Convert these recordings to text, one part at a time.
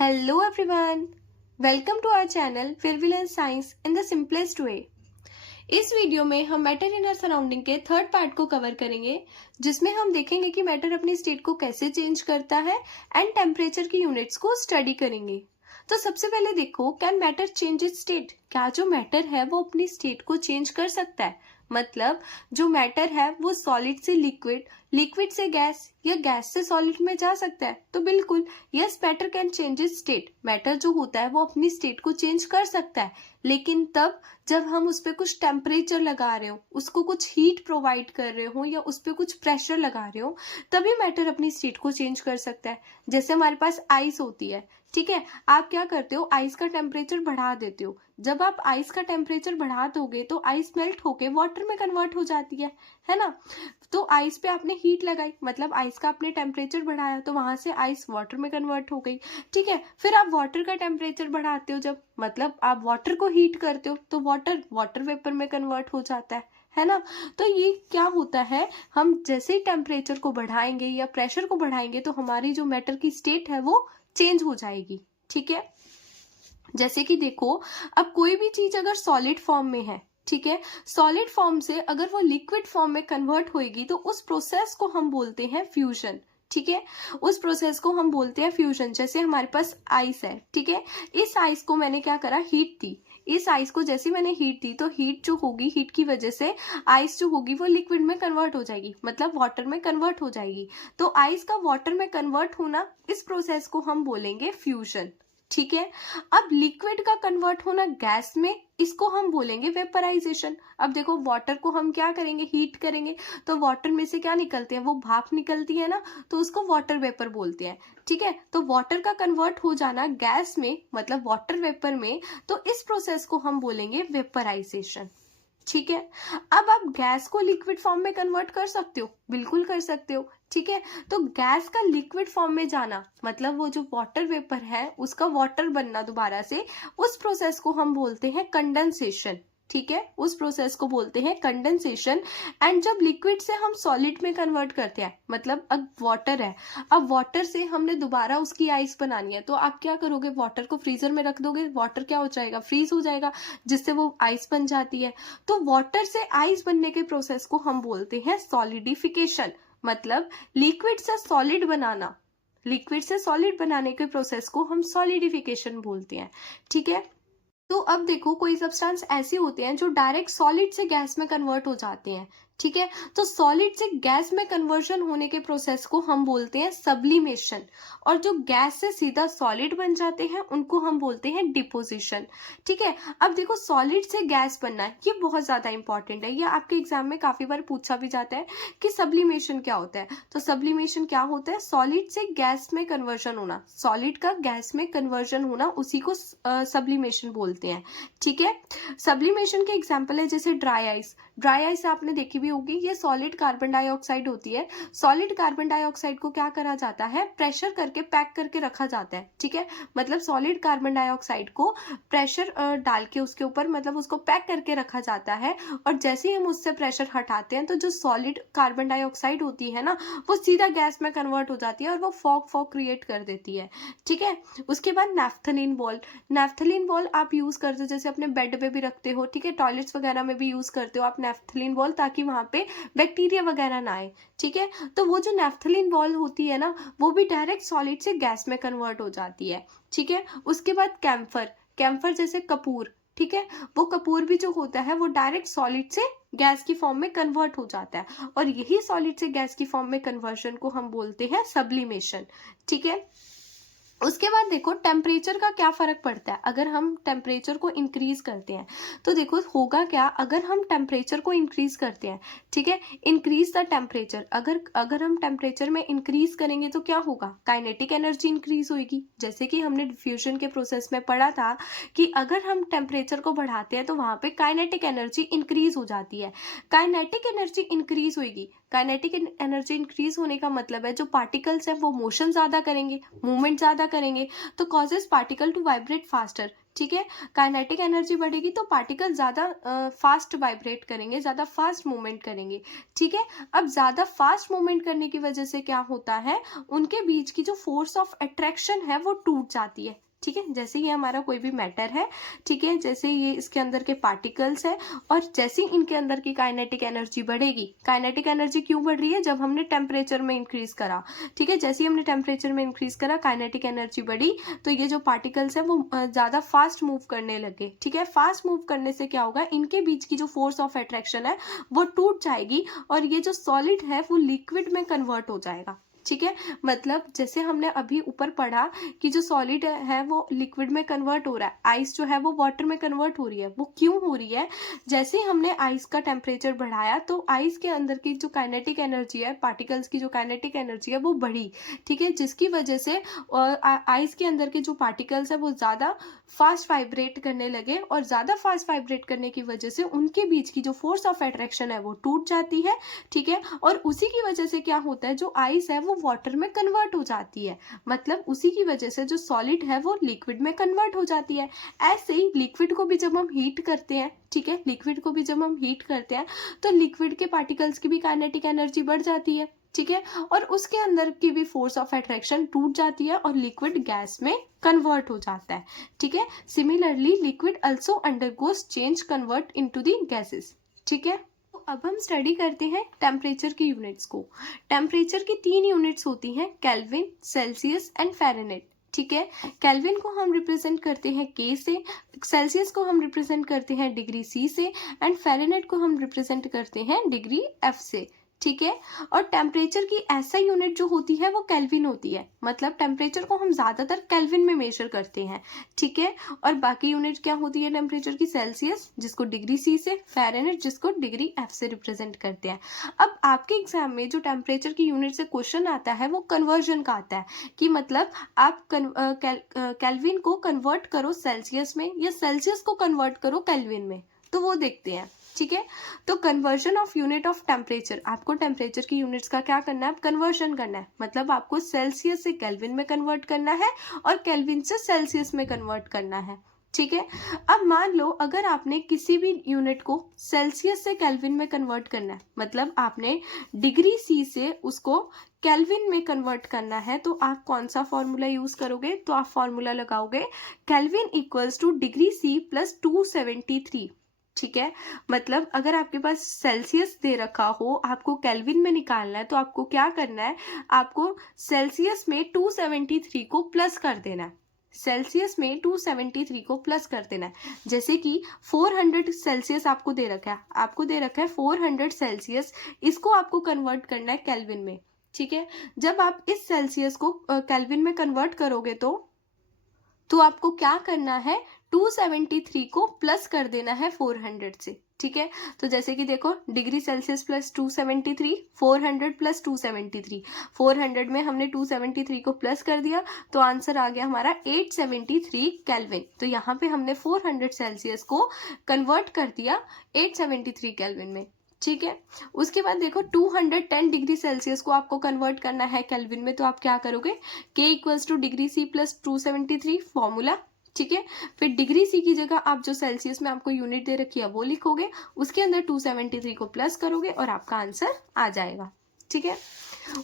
Hello everyone, welcome to our channel where we learn science in the simplest way. इस video में हम matter in our surrounding के third part को cover करेंगे, जिसमें हम देखेंगे कि मैटर अपनी स्टेट को कैसे चेंज करता है एंड टेम्परेचर की यूनिट्स को स्टडी करेंगे। तो सबसे पहले देखो, can matter change it's state? क्या जो मैटर है वो अपनी स्टेट को चेंज कर सकता है? मतलब जो मैटर है वो सॉलिड से लिक्विड, लिक्विड से गैस या गैस से सॉलिड में जा सकता है। तो बिल्कुल yes, matter can change it's state. Matter जो होता है वो अपनी स्टेट को चेंज कर सकता है, लेकिन तब जब हम उस पर कुछ टेम्परेचर लगा रहे हो, उसको कुछ हीट प्रोवाइड कर रहे हो या उस पर कुछ प्रेशर लगा रहे हो, तभी मैटर अपनी स्टेट को चेंज कर सकता है। जैसे हमारे पास आइस होती है, ठीक है, आप क्या करते हो, आइस का टेम्परेचर बढ़ा देते हो। जब आप आइस का टेम्परेचर बढ़ा दोगे तो आइस मेल्ट होके वाटर में कन्वर्ट हो जाती है ना। तो आइस पे आपने हीट लगाई, मतलब आइस का आपने टेम्परेचर बढ़ाया, तो वहां से आइस वाटर में कन्वर्ट हो गई। ठीक है, फिर आप वाटर का टेम्परेचर बढ़ाते हो, जब मतलब आप वाटर को हीट करते हो तो वाटर वाटर वेपर में कन्वर्ट हो जाता है ना। तो ये क्या होता है, हम जैसे ही टेम्परेचर को बढ़ाएंगे या प्रेशर को बढ़ाएंगे तो हमारी जो मैटर की स्टेट है वो चेंज हो जाएगी। ठीक है, जैसे कि देखो, अब कोई भी चीज अगर सॉलिड फॉर्म में है, ठीक है, सॉलिड फॉर्म से अगर वो लिक्विड फॉर्म में कन्वर्ट होएगी तो उस प्रोसेस को हम बोलते हैं फ्यूजन। ठीक है, उस प्रोसेस को हम बोलते हैं फ्यूजन। जैसे हमारे पास आइस है, ठीक है, इस आइस को मैंने क्या करा, हीट दी। इस आइस को जैसे मैंने हीट दी तो हीट जो होगी, हीट की वजह से आइस जो होगी वो लिक्विड में कन्वर्ट हो जाएगी, मतलब वाटर में कन्वर्ट हो जाएगी। तो आइस का वाटर में कन्वर्ट होना, इस प्रोसेस को हम बोलेंगे फ्यूजन। ठीक है, अब लिक्विड का कन्वर्ट होना गैस में, इसको हम बोलेंगे वेपराइजेशन। अब देखो, वाटर को हम क्या करेंगे, हीट करेंगे, तो वाटर में से क्या निकलते हैं, वो भाप निकलती है ना, तो उसको वाटर वेपर बोलते हैं। ठीक है, तो वाटर का कन्वर्ट हो जाना गैस में, मतलब वाटर वेपर में, तो इस प्रोसेस को हम बोलेंगे वेपराइजेशन। ठीक है, अब आप गैस को लिक्विड फॉर्म में कन्वर्ट कर सकते हो, बिल्कुल कर सकते हो। ठीक है, तो गैस का लिक्विड फॉर्म में जाना, मतलब वो जो वाटर वेपर है उसका वाटर बनना दोबारा से, उस प्रोसेस को हम बोलते हैं कंडेंसेशन। ठीक है, उस प्रोसेस को बोलते हैं कंडेंसेशन। एंड जब लिक्विड से हम सॉलिड में कन्वर्ट करते हैं, मतलब अब वाटर है, अब वाटर से हमने दोबारा उसकी आइस बनानी है, तो आप क्या करोगे, वाटर को फ्रीजर में रख दोगे, वाटर क्या हो जाएगा, फ्रीज हो जाएगा, जिससे वो आइस बन जाती है। तो वाटर से आइस बनने के प्रोसेस को हम बोलते हैं सॉलिडिफिकेशन, मतलब लिक्विड से सॉलिड बनाना, लिक्विड से सॉलिड बनाने के प्रोसेस को हम सॉलिडिफिकेशन बोलते हैं। ठीक है, तो अब देखो, कोई सब्सटेंस ऐसे होते हैं जो डायरेक्ट सॉलिड से गैस में कन्वर्ट हो जाते हैं। ठीक है, तो सॉलिड से गैस में कन्वर्जन होने के प्रोसेस को हम बोलते हैं सब्लिमेशन, और जो गैस से सीधा सॉलिड बन जाते हैं उनको हम बोलते हैं डिपोजिशन। ठीक है, अब देखो, सॉलिड से गैस बनना है, ये बहुत ज्यादा इंपॉर्टेंट है, ये आपके एग्जाम में काफी बार पूछा भी जाता है कि सब्लिमेशन क्या होता है। तो सब्लिमेशन क्या होता है, सॉलिड से गैस में कन्वर्जन होना, सॉलिड का गैस में कन्वर्जन होना, उसी को सब्लिमेशन बोलते हैं। ठीक है, सब्लिमेशन के एग्जाम्पल है जैसे ड्राई आइस। ड्राई आइस आपने देखी भी होगी, ये सॉलिड कार्बन डाइऑक्साइड होती है। सॉलिड कार्बन डाइऑक्साइड को क्या करा जाता है, प्रेशर करके पैक करके रखा जाता है। ठीक है, मतलब सॉलिड कार्बन डाइऑक्साइड को प्रेशर डाल के उसके ऊपर, मतलब उसको पैक करके रखा जाता है, और जैसे ही हम उससे प्रेशर हटाते हैं तो जो सॉलिड कार्बन डाइऑक्साइड होती है ना, वो सीधा गैस में कन्वर्ट हो जाती है और वो फॉग फॉग क्रिएट कर देती है। ठीक है, उसके बाद नैफ्थलीन बॉल। नैफ्थलीन बॉल आप यूज करते हो, जैसे अपने बेड पे भी रखते हो, ठीक है, टॉयलेट्स वगैरह में भी यूज करते हो आप नैफ्थलीन बॉल, ताकि वहां पे बैक्टीरिया वगैरह ना आए। ठीक है, तो वो जो नैफ्थलीन बॉल होती है ना, वो भी डायरेक्ट सॉलिड से गैस में कन्वर्ट हो जाती है। ठीक है, उसके बाद कैम्फर। कैम्फर जैसे कपूर, ठीक है, वो कपूर भी जो होता है वो डायरेक्ट सॉलिड से गैस की फॉर्म में कन्वर्ट हो जाता है, और यही सॉलिड से गैस की फॉर्म में कन्वर्जन को हम बोलते हैं सब्लिमेशन। ठीक है, उसके बाद देखो, टेम्परेचर का क्या फर्क पड़ता है अगर हम टेम्परेचर को इंक्रीज करते हैं। तो देखो होगा क्या, अगर हम टेम्परेचर को इंक्रीज करते हैं, ठीक है, इंक्रीज द टेम्परेचर, अगर अगर हम टेम्परेचर में इंक्रीज करेंगे तो क्या होगा, काइनेटिक एनर्जी इंक्रीज होगी। जैसे कि हमने डिफ्यूजन के प्रोसेस में पढ़ा था कि अगर हम टेम्परेचर को बढ़ाते हैं तो वहां पे काइनेटिक एनर्जी इंक्रीज हो जाती है। काइनेटिक एनर्जी इंक्रीज होगी काइनेटिक एनर्जी इंक्रीज होने का मतलब है जो पार्टिकल्स हैं वो मोशन ज़्यादा करेंगे, मूवमेंट ज़्यादा करेंगे, तो causes particle to vibrate faster. ठीक है, काइनेटिक एनर्जी बढ़ेगी तो पार्टिकल ज़्यादा फास्ट वाइब्रेट करेंगे, ज़्यादा फास्ट मूवमेंट करेंगे। ठीक है, अब ज़्यादा फास्ट मूवमेंट करने की वजह से क्या होता है, उनके बीच की जो फोर्स ऑफ अट्रैक्शन है वो टूट जाती है। ठीक है, जैसे ये हमारा कोई भी मैटर है, ठीक है, जैसे ये इसके अंदर के पार्टिकल्स है, और जैसे इनके अंदर की काइनेटिक एनर्जी बढ़ेगी। काइनेटिक एनर्जी क्यों बढ़ रही है, जब हमने टेम्परेचर में इंक्रीज करा। ठीक है, जैसे ही हमने टेम्परेचर में इंक्रीज करा, काइनेटिक एनर्जी बढ़ी, तो ये जो पार्टिकल्स है वो ज़्यादा फास्ट मूव करने लगे। ठीक है, फास्ट मूव करने से क्या होगा, इनके बीच की जो फोर्स ऑफ अट्रैक्शन है वो टूट जाएगी, और ये जो सॉलिड है वो लिक्विड में कन्वर्ट हो जाएगा। ठीक है, मतलब जैसे हमने अभी ऊपर पढ़ा कि जो सॉलिड है वो लिक्विड में कन्वर्ट हो रहा है, आइस जो है वो वाटर में कन्वर्ट हो रही है। वो क्यों हो रही है, जैसे हमने आइस का टेम्परेचर बढ़ाया तो आइस के अंदर की जो काइनेटिक एनर्जी है, पार्टिकल्स की जो काइनेटिक एनर्जी है वो बढ़ी। ठीक है, जिसकी वजह से आइस के अंदर के जो पार्टिकल्स है वो ज़्यादा फास्ट वाइब्रेट करने लगे, और ज़्यादा फास्ट वाइब्रेट करने की वजह से उनके बीच की जो फोर्स ऑफ अट्रैक्शन है वो टूट जाती है। ठीक है, और उसी की वजह से क्या होता है, जो आइस है वो वाटर में कन्वर्ट हो जाती है, मतलब उसी की वजह से जो सॉलिड है वो लिक्विड में कन्वर्ट हो जाती है। ऐसे ही लिक्विड को भी जब हम हीट करते हैं, ठीक है, लिक्विड को भी जब हम हीट करते हैं तो लिक्विड के पार्टिकल्स की भी काइनेटिक एनर्जी बढ़ जाती है। ठीक है, और उसके अंदर की भी फोर्स ऑफ अट्रैक्शन टूट जाती है और लिक्विड गैस में कन्वर्ट हो जाता है। ठीक है, similarly liquid also undergoes change convert into the gases. ठीक है, तो अब हम स्टडी करते हैं टेम्परेचर की यूनिट्स को। टेम्परेचर की 3 यूनिट्स होती हैं, केल्विन, सेल्सियस एंड फ़ारेनहाइट। ठीक है, केल्विन को हम रिप्रेजेंट करते हैं के से, सेल्सियस को हम रिप्रेजेंट करते हैं डिग्री सी से, एंड फ़ारेनहाइट को हम रिप्रेजेंट करते हैं डिग्री एफ से। ठीक है, और टेम्परेचर की ऐसा यूनिट जो होती है वो केल्विन होती है, मतलब टेम्परेचर को हम ज़्यादातर केल्विन में मेजर करते हैं। ठीक है, और बाकी यूनिट क्या होती है टेम्परेचर की, सेल्सियस जिसको डिग्री सी से, फ़ारेनहाइट जिसको डिग्री एफ से रिप्रेजेंट करते हैं। अब आपके एग्जाम में जो टेम्परेचर की यूनिट से क्वेश्चन आता है वो कन्वर्जन का आता है, कि मतलब आप केल्विन को कन्वर्ट करो सेल्सियस में या सेल्सियस को कन्वर्ट करो केल्विन में, तो वो देखते हैं। ठीक है, तो conversion of unit of temperature, आपको टेम्परेचर की यूनिट्स का क्या करना है, कन्वर्जन करना है, मतलब आपको सेल्सियस से केल्विन में कन्वर्ट करना है और केल्विन से सेल्सियस में कन्वर्ट करना है। ठीक है, अब मान लो अगर आपने किसी भी यूनिट को सेल्सियस से केल्विन में कन्वर्ट करना है, मतलब आपने डिग्री सी से उसको केल्विन में कन्वर्ट करना है, तो आप कौन सा फॉर्मूला यूज करोगे, तो आप फॉर्मूला लगाओगे Kelvin equals to degree C plus 273। ठीक है, मतलब अगर आपके पास सेल्सियस दे रखा हो, आपको केल्विन में निकालना है, तो आपको क्या करना है, आपको सेल्सियस में 273 को प्लस कर देना है। सेल्सियस में 273 को प्लस कर देना है। जैसे कि 400 सेल्सियस आपको दे रखा है, 400 सेल्सियस, इसको आपको कन्वर्ट करना है केल्विन में। ठीक है, जब आप इस सेल्सियस को केल्विन में कन्वर्ट करोगे तो आपको क्या करना है, 273 को प्लस कर देना है 400 से। ठीक है, तो जैसे कि देखो, डिग्री सेल्सियस प्लस 273, 400 प्लस 273, 400 में हमने 273 को प्लस कर दिया तो आंसर आ गया हमारा 873 केल्विन। तो यहाँ पे हमने 400 सेल्सियस को कन्वर्ट कर दिया 873 केल्विन में। ठीक है, उसके बाद देखो 210 डिग्री सेल्सियस को आपको कन्वर्ट करना है केल्विन में, तो आप क्या करोगे, K equals to degree C plus 273 formula. ठीक है, फिर डिग्री सी की जगह आप जो सेल्सियस में आपको यूनिट दे रखी है वो लिखोगे, उसके अंदर 273 को प्लस करोगे और आपका आंसर आ जाएगा। ठीक है,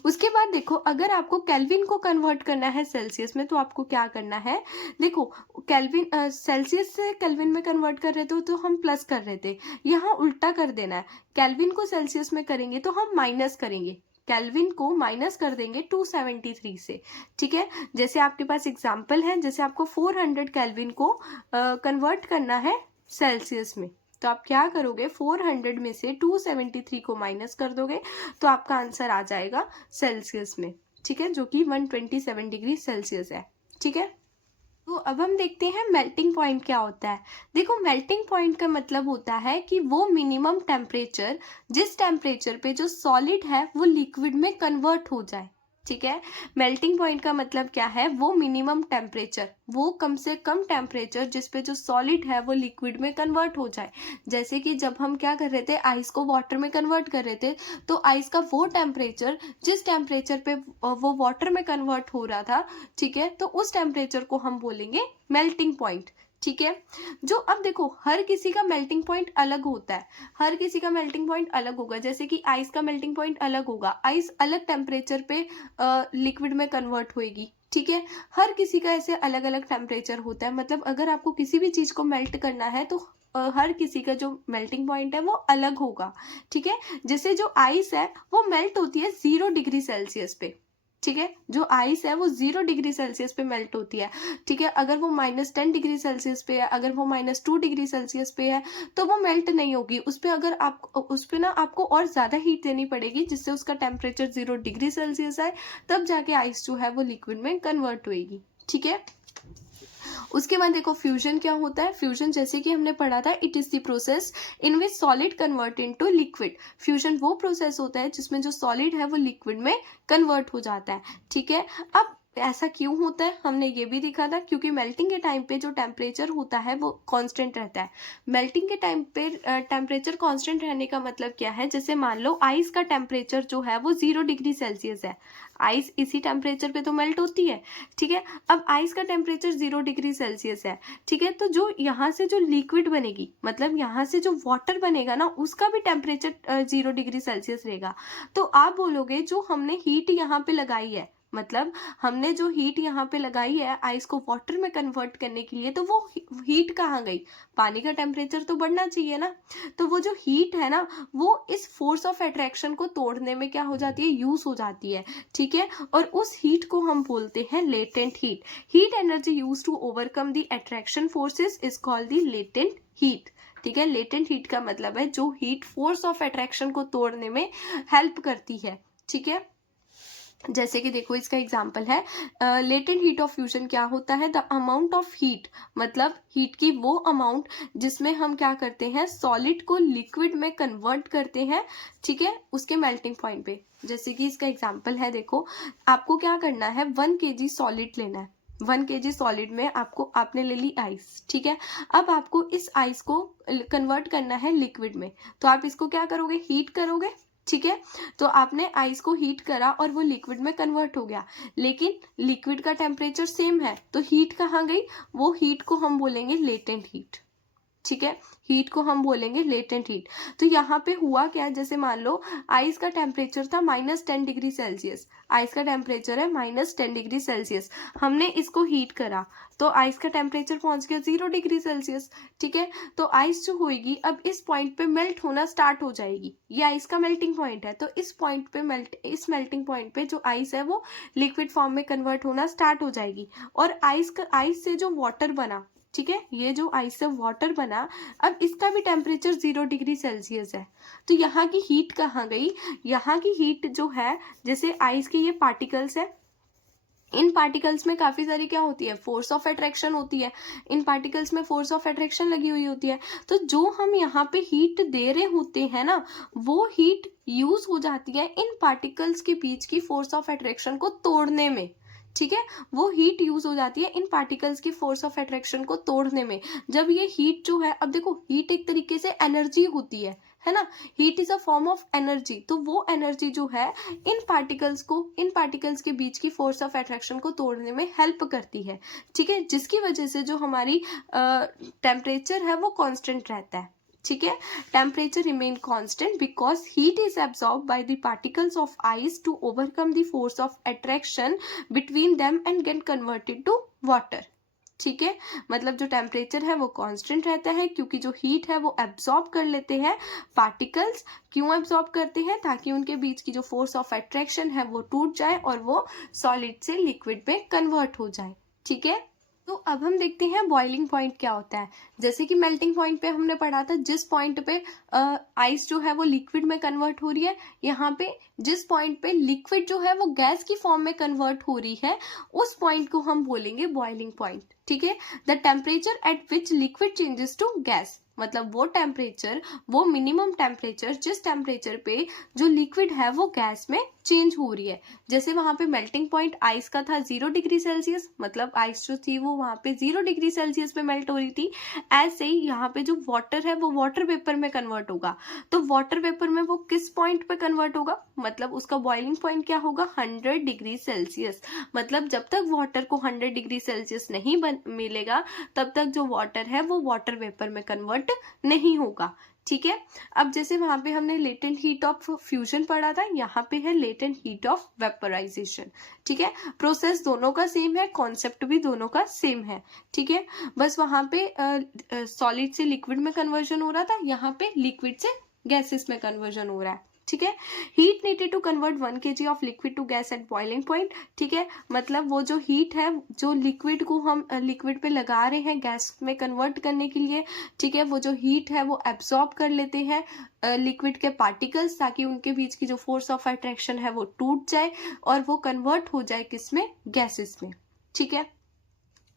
उसके बाद देखो, अगर आपको केल्विन को कन्वर्ट करना है सेल्सियस में तो आपको क्या करना है, देखो केल्विन सेल्सियस से केल्विन में कन्वर्ट कर रहे थे तो हम प्लस कर रहे थे, यहाँ उल्टा कर देना है, केल्विन को सेल्सियस में करेंगे तो हम माइनस करेंगे, केल्विन को माइनस कर देंगे 273 से। ठीक है, जैसे आपके पास एग्जाम्पल है, जैसे आपको 400 केल्विन को कन्वर्ट करना है सेल्सियस में, तो आप क्या करोगे, 400 में से 273 को माइनस कर दोगे तो आपका आंसर आ जाएगा सेल्सियस में। ठीक है, जो कि 127 डिग्री सेल्सियस है। ठीक है, तो अब हम देखते हैं मेल्टिंग पॉइंट क्या होता है। देखो, मेल्टिंग पॉइंट का मतलब होता है कि वो मिनिमम टेम्परेचर जिस टेम्परेचर पे जो सॉलिड है वो लिक्विड में कन्वर्ट हो जाए। ठीक है। मेल्टिंग पॉइंट का मतलब क्या है, वो मिनिमम टेम्परेचर, वो कम से कम टेम्परेचर जिसपे जो सॉलिड है वो लिक्विड में कन्वर्ट हो जाए। जैसे कि जब हम क्या कर रहे थे, आइस को वाटर में कन्वर्ट कर रहे थे, तो आइस का वो टेम्परेचर जिस टेम्परेचर पे वो वाटर में कन्वर्ट हो रहा था, ठीक है, तो उस टेम्परेचर को हम बोलेंगे मेल्टिंग पॉइंट। ठीक है। जो अब देखो, हर किसी का मेल्टिंग पॉइंट अलग होता है, हर किसी का मेल्टिंग पॉइंट अलग होगा। जैसे कि आइस का मेल्टिंग पॉइंट अलग होगा, आइस अलग टेम्परेचर पे लिक्विड में कन्वर्ट होएगी। ठीक है। हर किसी का ऐसे अलग अलग टेम्परेचर होता है, मतलब अगर आपको किसी भी चीज को मेल्ट करना है तो हर किसी का जो मेल्टिंग पॉइंट है वो अलग होगा। ठीक है। जैसे जो आइस है वो मेल्ट होती है 0 डिग्री सेल्सियस पे। ठीक है। जो आइस है वो 0 डिग्री सेल्सियस पे मेल्ट होती है। ठीक है। अगर वो -10 डिग्री सेल्सियस पे है, अगर वो -2 डिग्री सेल्सियस पे है, तो वो मेल्ट नहीं होगी। उस पे अगर आप उस पे ना आपको और ज्यादा हीट देनी पड़ेगी, जिससे उसका टेम्परेचर 0 डिग्री सेल्सियस आए, तब जाके आइस जो है वो लिक्विड में कन्वर्ट होएगी। ठीक है। उसके बाद देखो फ्यूजन क्या होता है। फ्यूजन जैसे कि हमने पढ़ा था, it is the process in which solid convert into liquid. Fusion वो प्रोसेस होता है जिसमें जो सॉलिड है वो लिक्विड में कन्वर्ट हो जाता है। ठीक है। अब ऐसा क्यों होता है, हमने ये भी देखा था, क्योंकि मेल्टिंग के टाइम पे जो टेम्परेचर होता है वो कांस्टेंट रहता है। मेल्टिंग के टाइम पे टेम्परेचर कांस्टेंट रहने का मतलब क्या है, जैसे मान लो आइस का टेम्परेचर जो है वो 0 डिग्री सेल्सियस है, आइस इसी टेम्परेचर पे तो मेल्ट होती है। ठीक है। अब आइस का टेम्परेचर 0 डिग्री सेल्सियस है। ठीक है। तो जो यहाँ से जो लिक्विड बनेगी, मतलब यहाँ से जो वाटर बनेगा ना, उसका भी टेम्परेचर 0 डिग्री सेल्सियस रहेगा। तो आप बोलोगे जो हमने हीट यहाँ पे लगाई है, मतलब हमने जो हीट यहाँ पे लगाई है आइस को वाटर में कन्वर्ट करने के लिए, तो वो हीट कहाँ गई, पानी का टेम्परेचर तो बढ़ना चाहिए ना। तो वो जो हीट है ना, वो इस फोर्स ऑफ अट्रैक्शन को तोड़ने में क्या हो जाती है, यूज हो जाती है। ठीक है। और उस हीट को हम बोलते हैं latent heat. Heat energy use to overcome the attraction forces is called the latent heat. ठीक है। लेटेंट हीट का मतलब है जो हीट फोर्स ऑफ अट्रैक्शन को तोड़ने में हेल्प करती है। ठीक है। जैसे कि देखो इसका एग्जाम्पल है, लेटेंट हीट ऑफ फ्यूजन क्या होता है, द अमाउंट ऑफ हीट, मतलब हीट की वो अमाउंट जिसमें हम क्या करते हैं, सॉलिड को लिक्विड में कन्वर्ट करते हैं। ठीक है। उसके मेल्टिंग पॉइंट पे, जैसे कि इसका एग्जाम्पल है, देखो आपको क्या करना है, 1 kg सॉलिड लेना है। 1 kg सॉलिड में आपने ले ली आइस। ठीक है। अब आपको इस आइस को कन्वर्ट करना है लिक्विड में, तो आप इसको क्या करोगे, हीट करोगे। ठीक है। तो आपने आइस को हीट करा और वो लिक्विड में कन्वर्ट हो गया, लेकिन लिक्विड का टेम्परेचर सेम है, तो हीट कहाँ गई, वो हीट को हम बोलेंगे लेटेंट हीट। ठीक है। हीट को हम बोलेंगे लेटेंट हीट। तो यहाँ पे हुआ क्या, जैसे मान लो आइस का टेम्परेचर था -10 डिग्री सेल्सियस, आइस का टेम्परेचर है -10 डिग्री सेल्सियस, हमने इसको हीट करा, तो आइस का टेम्परेचर पहुंच गया 0 डिग्री सेल्सियस। ठीक है। तो आइस जो होगी अब इस पॉइंट पे मेल्ट होना स्टार्ट हो जाएगी, ये आइस का मेल्टिंग पॉइंट है, तो इस पॉइंट पे इस मेल्टिंग पॉइंट पे जो आइस है वो लिक्विड फॉर्म में कन्वर्ट होना स्टार्ट हो जाएगी। और आइस से जो वाटर बना, ठीक है, ये जो आइस से वाटर बना, अब इसका भी टेम्परेचर 0 डिग्री सेल्सियस है। तो यहाँ की हीट कहाँ गई, यहाँ की हीट जो है, जैसे आइस के ये पार्टिकल्स है, इन पार्टिकल्स में काफी सारी क्या होती है, फोर्स ऑफ अट्रैक्शन होती है, इन पार्टिकल्स में फोर्स ऑफ अट्रैक्शन लगी हुई होती है। तो जो हम यहाँ पे हीट दे रहे होते हैं ना, वो हीट यूज हो जाती है इन पार्टिकल्स के बीच की फोर्स ऑफ अट्रैक्शन को तोड़ने में। ठीक है। वो हीट यूज हो जाती है इन पार्टिकल्स की फोर्स ऑफ अट्रैक्शन को तोड़ने में। जब ये हीट जो है, अब देखो हीट एक तरीके से एनर्जी होती है ना, heat is a form of energy, तो वो एनर्जी जो है इन पार्टिकल्स के बीच की फोर्स ऑफ अट्रैक्शन को तोड़ने में हेल्प करती है। ठीक है। जिसकी वजह से जो हमारी टेम्परेचर है वो कांस्टेंट रहता है। ठीक है। Temperature remain constant because heat is absorb by the particles of ice to overcome the force of attraction between them and get converted to water. ठीक है। मतलब जो टेम्परेचर है वो कांस्टेंट रहता है, क्योंकि जो हीट है वो एब्सॉर्ब कर लेते हैं पार्टिकल्स। क्यों एब्सॉर्ब करते हैं, ताकि उनके बीच की जो फोर्स ऑफ अट्रैक्शन है वो टूट जाए और वो सॉलिड से लिक्विड में कन्वर्ट हो जाए। ठीक है। तो अब हम देखते हैं बॉइलिंग पॉइंट क्या होता है। जैसे कि मेल्टिंग पॉइंट पे हमने पढ़ा था, जिस पॉइंट पे आइस जो है वो लिक्विड में कन्वर्ट हो रही है, यहाँ पे जिस पॉइंट पे लिक्विड जो है वो गैस की फॉर्म में कन्वर्ट हो रही है, उस पॉइंट को हम बोलेंगे बॉइलिंग पॉइंट। ठीक है। The temperature at which liquid changes to gas, मतलब वो टेम्परेचर, वो मिनिमम टेम्परेचर जिस टेम्परेचर पे जो लिक्विड है वो गैस में चेंज हो रही है। जैसे वहां पे मेल्टिंग पॉइंट आइस का था 0 डिग्री सेल्सियस, मतलब आइस जो थी वो वहां पे 0 डिग्री सेल्सियस पे मेल्ट हो रही थी। ऐसे ही यहाँ पे जो वाटर है वो वाटर वेपर में कन्वर्ट होगा। तो वाटर वेपर में वो किस पॉइंट पे कन्वर्ट होगा, मतलब उसका बॉइलिंग पॉइंट क्या होगा, 100 डिग्री सेल्सियस। मतलब जब तक वाटर को 100 डिग्री सेल्सियस नहीं मिलेगा तब तक जो वाटर है वो वाटर वेपर में कन्वर्ट नहीं होगा। ठीक है, अब जैसे वहां पे हमने लेटेंट हीट ऑफ फ्यूजन पढ़ा था, यहाँ पे है लेटेंट हीट ऑफ वेपराइजेशन। ठीक है, प्रोसेस दोनों का सेम है, कॉन्सेप्ट भी दोनों का सेम है। ठीक है, बस वहां पे सॉलिड से लिक्विड में कन्वर्जन हो रहा था, यहाँ पे लिक्विड से गैसेस में कन्वर्जन हो रहा है। ठीक है, heat needed to convert 1 kg of liquid to gas at boiling point. ठीक है, मतलब वो जो हीट है जो लिक्विड को हम लिक्विड पे लगा रहे हैं गैस में कन्वर्ट करने के लिए, ठीक है, वो जो हीट है वो एब्सॉर्ब कर लेते हैं लिक्विड के पार्टिकल्स, ताकि उनके बीच की जो फोर्स ऑफ अट्रैक्शन है वो टूट जाए और वो कन्वर्ट हो जाए किसमें, गैसेस में। ठीक है,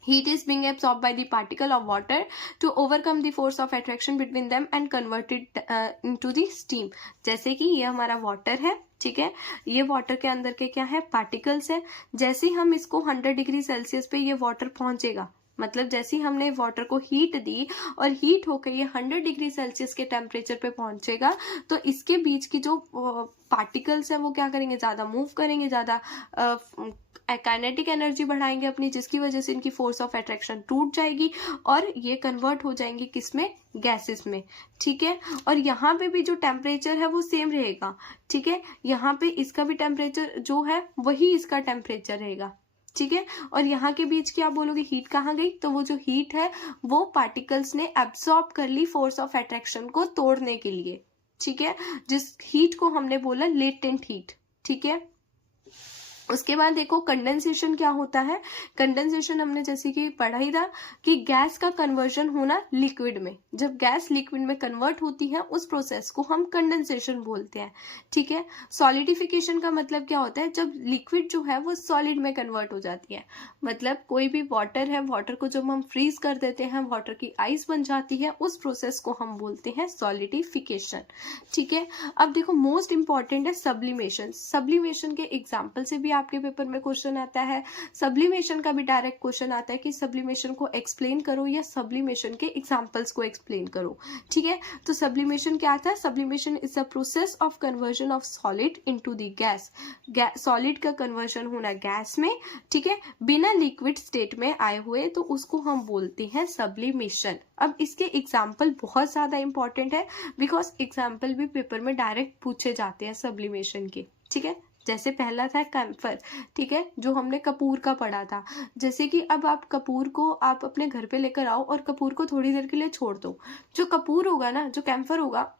heat is being absorbed by the particle of water to overcome the force of attraction between them and convert it into the steam। जैसे कि ये हमारा वाटर है, ठीक है, ये वाटर के अंदर के क्या है, पार्टिकल्स है। जैसे ही हम इसको 100 डिग्री सेल्सियस पे ये वाटर पहुंचेगा, मतलब जैसे ही हमने वाटर को हीट दी और हीट होकर ये 100 डिग्री सेल्सियस के टेम्परेचर पे पहुंचेगा, तो इसके बीच की जो पार्टिकल्स है वो क्या करेंगे, ज्यादा मूव करेंगे, ज्यादा काइनेटिक एनर्जी बढ़ाएंगे अपनी, जिसकी वजह से इनकी फोर्स ऑफ अट्रैक्शन टूट जाएगी और ये कन्वर्ट हो जाएंगे किसमें, गैसेस में। ठीक है, और यहाँ पे भी जो टेम्परेचर है वो सेम रहेगा। ठीक है, यहाँ पे इसका भी टेम्परेचर जो है वही इसका टेम्परेचर रहेगा। ठीक है, और यहाँ के बीच की आप बोलोगे हीट कहाँ गई, तो वो जो हीट है वो पार्टिकल्स ने एब्सॉर्ब कर ली फोर्स ऑफ अट्रैक्शन को तोड़ने के लिए। ठीक है, जिस हीट को हमने बोला लेटेंट हीट। ठीक है, उसके बाद देखो कंडेंसेशन क्या होता है। कंडेंसेशन हमने जैसे कि पढ़ा ही था कि गैस का कन्वर्जन होना लिक्विड में, जब गैस लिक्विड में कन्वर्ट होती है उस प्रोसेस को हम कंडेंसेशन बोलते हैं। ठीक है, सॉलिडिफिकेशन का मतलब क्या होता है, जब लिक्विड जो है वो सॉलिड में कन्वर्ट हो जाती है, मतलब कोई भी वाटर है, वाटर को जब हम फ्रीज कर देते हैं, वाटर की आइस बन जाती है, उस प्रोसेस को हम बोलते हैं सॉलिडिफिकेशन। ठीक है, अब देखो मोस्ट इंपॉर्टेंट है सब्लिमेशन। सब्लिमेशन के एग्जाम्पल से भी आपके पेपर में क्वेश्चन आता है, सब्लिमेशन का भी डायरेक्ट क्वेश्चन आता है कि सब्लिमेशन को एक्सप्लेन करो या सब्लिमेशन के एग्जांपल्स को एक्सप्लेन करो। ठीक है, तो सब्लिमेशन क्या था, sublimation is the process of conversion of solid into the gas. Solid का कन्वर्जन होना गैस में, ठीक है, बिना लिक्विड स्टेट में आए हुए, तो उसको हम बोलते हैं सब्लिमेशन। अब इसके एग्जाम्पल बहुत ज्यादा इंपॉर्टेंट है, बिकॉज एग्जाम्पल भी पेपर में डायरेक्ट पूछे जाते हैं सब्लिमेशन के। ठीक है, जैसे पहला था कैम्फर, ठीक है, जो हमने कपूर का पढ़ा था। जैसे कि अब आप कपूर को आप अपने घर पे लेकर आओ और कपूर को थोड़ी देर के लिए छोड़ दो, जो कपूर होगा ना, जो कैम्फर होगा,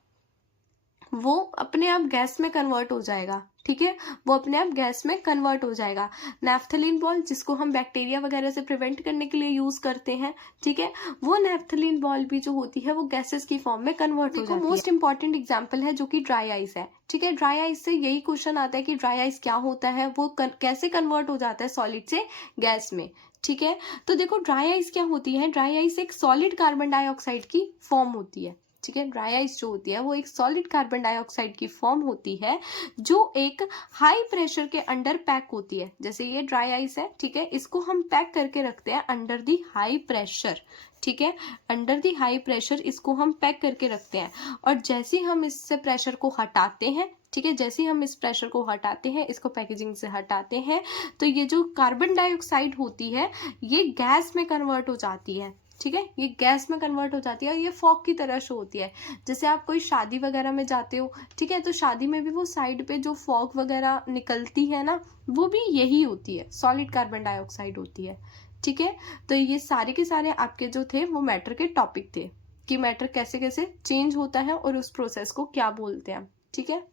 वो अपने आप गैस में कन्वर्ट हो जाएगा। ठीक है, वो अपने आप गैस में कन्वर्ट हो जाएगा। नैफ्थलीन बॉल, जिसको हम बैक्टीरिया वगैरह से प्रिवेंट करने के लिए यूज करते हैं, ठीक है, वो नैफ्थलीन बॉल भी जो होती है वो गैसेस की फॉर्म में कन्वर्ट हो जाती है। मोस्ट इंपॉर्टेंट एग्जांपल है जो कि ड्राई आइस है। ठीक है, ड्राई आइस से यही क्वेश्चन आता है कि ड्राई आइस क्या होता है, वो कैसे कन्वर्ट हो जाता है सॉलिड से गैस में। ठीक है, तो देखो ड्राई आइस क्या होती है, ड्राई आइस एक सॉलिड कार्बन डाइऑक्साइड की फॉर्म होती है। ठीक है, ड्राई आइस जो होती है वो एक सॉलिड कार्बन डाइऑक्साइड की फॉर्म होती है, जो एक हाई प्रेशर के अंडर पैक होती है। जैसे ये ड्राई आइस है, ठीक है, इसको हम पैक करके रखते हैं अंडर दी हाई प्रेशर। ठीक है, अंडर दी हाई प्रेशर इसको हम पैक करके रखते हैं, और जैसे हम इससे प्रेशर को हटाते हैं, ठीक है, जैसे हम इस प्रेशर को हटाते हैं, इसको पैकेजिंग से हटाते हैं, तो ये जो कार्बन डाइऑक्साइड होती है ये गैस में कन्वर्ट हो जाती है। ठीक है, ये गैस में कन्वर्ट हो जाती है और ये फॉग की तरह शो होती है। जैसे आप कोई शादी वगैरह में जाते हो, ठीक है, तो शादी में भी वो साइड पे जो फॉग वगैरह निकलती है ना, वो भी यही होती है, सॉलिड कार्बन डाइऑक्साइड होती है। ठीक है, तो ये सारे के सारे आपके जो थे वो मैटर के टॉपिक थे कि मैटर कैसे कैसे चेंज होता है और उस प्रोसेस को क्या बोलते हैं। ठीक है।